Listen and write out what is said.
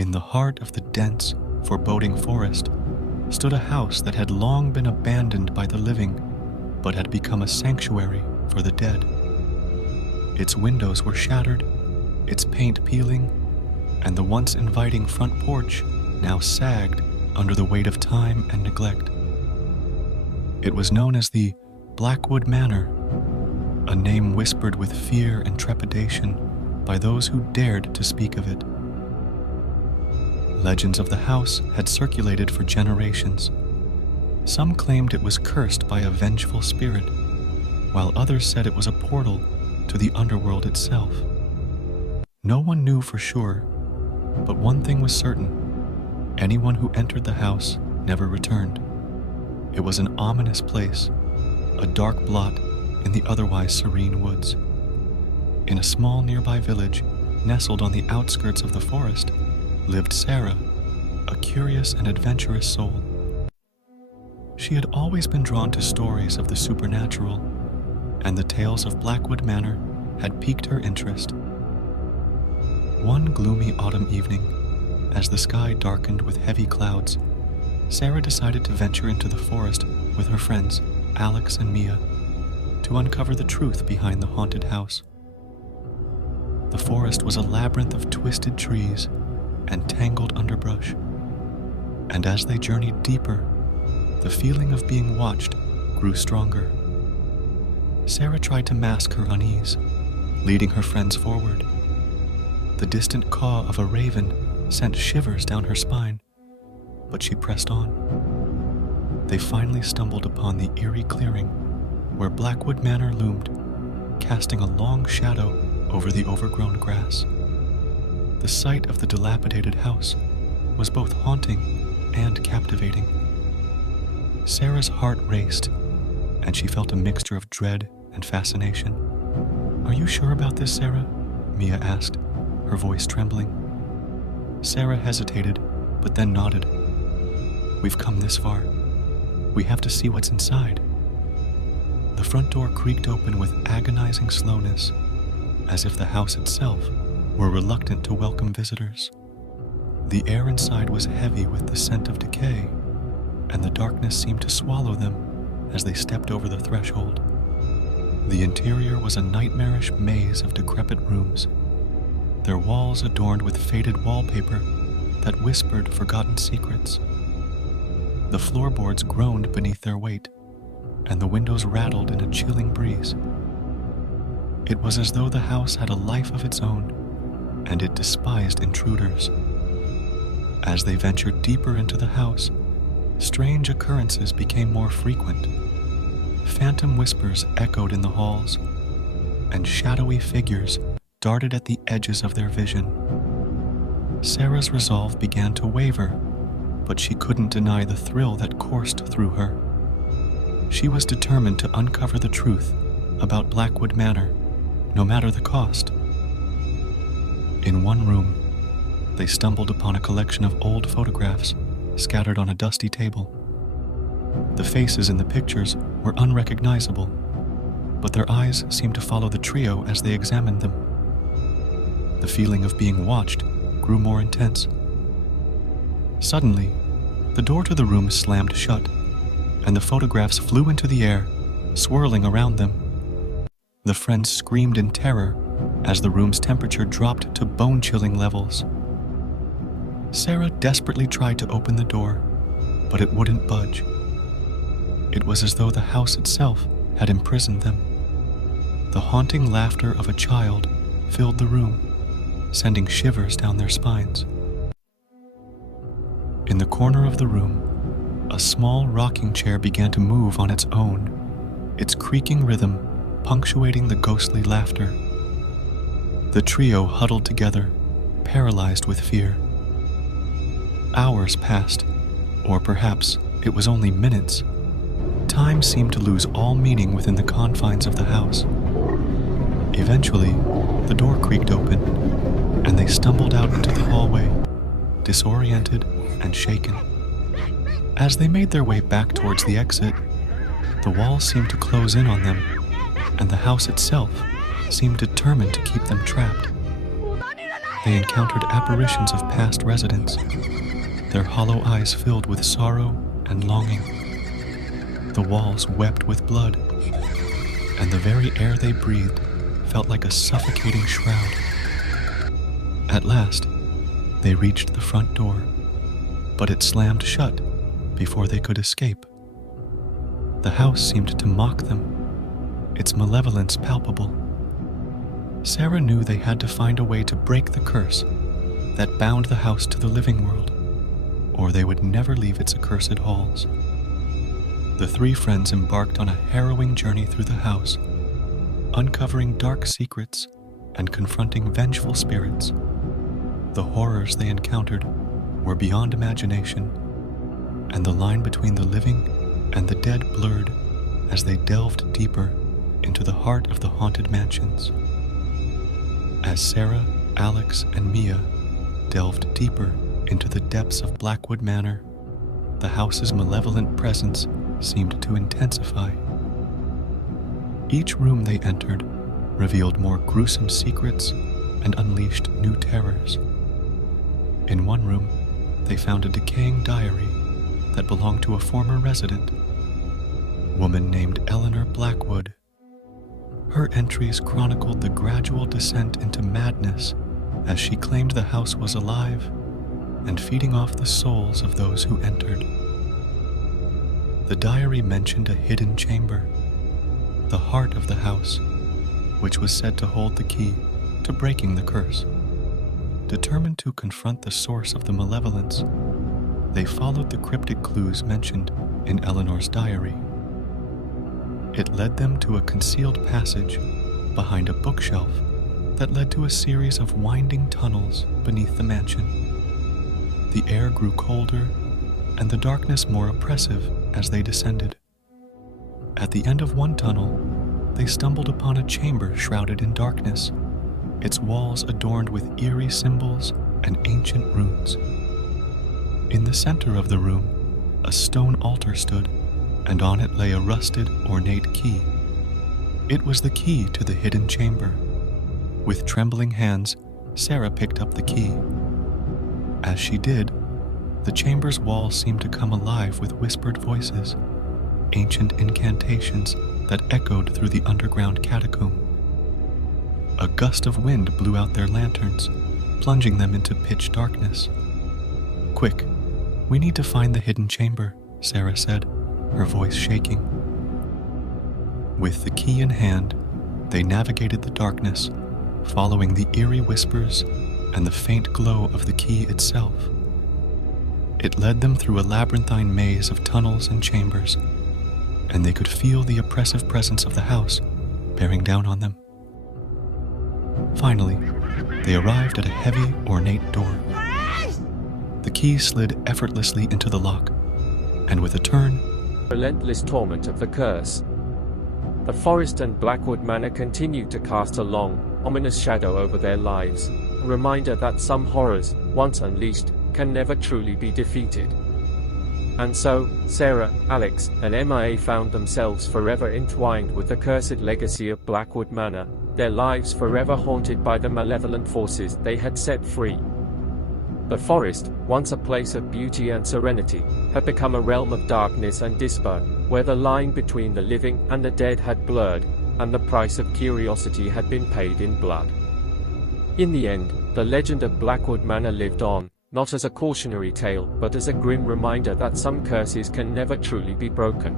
In the heart of the dense, foreboding forest stood a house that had long been abandoned by the living, but had become a sanctuary for the dead. Its windows were shattered, its paint peeling, and the once inviting front porch now sagged under the weight of time and neglect. It was known as the Blackwood Manor, a name whispered with fear and trepidation by those who dared to speak of it. Legends of the house had circulated for generations. Some claimed it was cursed by a vengeful spirit, while others said it was a portal to the underworld itself. No one knew for sure, but one thing was certain: anyone who entered the house never returned. It was an ominous place, a dark blot in the otherwise serene woods. In a small nearby village, nestled on the outskirts of the forest, lived Sarah, a curious and adventurous soul. She had always been drawn to stories of the supernatural, and the tales of Blackwood Manor had piqued her interest. One gloomy autumn evening, as the sky darkened with heavy clouds, Sarah decided to venture into the forest with her friends, Alex and Mia, to uncover the truth behind the haunted house. The forest was a labyrinth of twisted trees and tangled underbrush, and as they journeyed deeper, the feeling of being watched grew stronger. Sarah tried to mask her unease, leading her friends forward. The distant caw of a raven sent shivers down her spine, but she pressed on. They finally stumbled upon the eerie clearing where Blackwood Manor loomed, casting a long shadow over the overgrown grass. The sight of the dilapidated house was both haunting and captivating. Sarah's heart raced, and she felt a mixture of dread and fascination. "Are you sure about this, Sarah?" Mia asked, her voice trembling. Sarah hesitated, but then nodded. "We've come this far. We have to see what's inside." The front door creaked open with agonizing slowness, as if the house itself were reluctant to welcome visitors. The air inside was heavy with the scent of decay, and the darkness seemed to swallow them as they stepped over the threshold. The interior was a nightmarish maze of decrepit rooms, their walls adorned with faded wallpaper that whispered forgotten secrets. The floorboards groaned beneath their weight, and the windows rattled in a chilling breeze. It was as though the house had a life of its own, and it despised intruders. As they ventured deeper into the house, strange occurrences became more frequent. Phantom whispers echoed in the halls, and shadowy figures darted at the edges of their vision. Sarah's resolve began to waver, but she couldn't deny the thrill that coursed through her. She was determined to uncover the truth about Blackwood Manor, no matter the cost. In one room, they stumbled upon a collection of old photographs scattered on a dusty table. The faces in the pictures were unrecognizable, but their eyes seemed to follow the trio as they examined them. The feeling of being watched grew more intense. Suddenly, the door to the room slammed shut, and the photographs flew into the air, swirling around them. The friends screamed in terror as the room's temperature dropped to bone-chilling levels. Sarah desperately tried to open the door, but it wouldn't budge. It was as though the house itself had imprisoned them. The haunting laughter of a child filled the room, sending shivers down their spines. In the corner of the room, a small rocking chair began to move on its own, its creaking rhythm punctuating the ghostly laughter. The trio huddled together, paralyzed with fear. Hours passed, or perhaps it was only minutes. Time seemed to lose all meaning within the confines of the house. Eventually, the door creaked open, and they stumbled out into the hallway, disoriented and shaken. As they made their way back towards the exit, the walls seemed to close in on them, and the house itself seemed determined to keep them trapped. they encountered apparitions of past residents, their hollow eyes filled with sorrow and longing. The walls wept with blood, and the very air they breathed felt like a suffocating shroud. At last, they reached the front door, but it slammed shut before they could escape. The house seemed to mock them, its malevolence palpable. Sarah knew they had to find a way to break the curse that bound the house to the living world, or they would never leave its accursed halls. The three friends embarked on a harrowing journey through the house, uncovering dark secrets and confronting vengeful spirits. The horrors they encountered were beyond imagination, and the line between the living and the dead blurred as they delved deeper into the heart of the haunted mansions. As Sarah, Alex, and Mia delved deeper into the depths of Blackwood Manor, the house's malevolent presence seemed to intensify. Each room they entered revealed more gruesome secrets and unleashed new terrors. In one room, they found a decaying diary that belonged to a former resident, a woman named Eleanor Blackwood. Her entries chronicled the gradual descent into madness as she claimed the house was alive and feeding off the souls of those who entered. The diary mentioned a hidden chamber, the heart of the house, which was said to hold the key to breaking the curse. Determined to confront the source of the malevolence, they followed the cryptic clues mentioned in Eleanor's diary. It led them to a concealed passage behind a bookshelf that led to a series of winding tunnels beneath the mansion. The air grew colder and the darkness more oppressive as they descended. At the end of one tunnel, they stumbled upon a chamber shrouded in darkness, its walls adorned with eerie symbols and ancient runes. In the center of the room, a stone altar stood, and on it lay a rusted, ornate key. It was the key to the hidden chamber. With trembling hands, Sarah picked up the key. As she did, the chamber's walls seemed to come alive with whispered voices, ancient incantations that echoed through the underground catacomb. A gust of wind blew out their lanterns, plunging them into pitch darkness. "Quick, we need to find the hidden chamber," Sarah said, her voice shaking. With the key in hand, they navigated the darkness, following the eerie whispers and the faint glow of the key itself. It led them through a labyrinthine maze of tunnels and chambers, and they could feel the oppressive presence of the house bearing down on them. Finally, they arrived at a heavy, ornate door. The key slid effortlessly into the lock, and with a turn, relentless torment of the curse. The forest and Blackwood Manor continued to cast a long, ominous shadow over their lives, a reminder that some horrors, once unleashed, can never truly be defeated. And so, Sarah, Alex, and Mia found themselves forever entwined with the cursed legacy of Blackwood Manor, their lives forever haunted by the malevolent forces they had set free. The forest, once a place of beauty and serenity, had become a realm of darkness and despair, where the line between the living and the dead had blurred, and the price of curiosity had been paid in blood. In the end, the legend of Blackwood Manor lived on, not as a cautionary tale, but as a grim reminder that some curses can never truly be broken.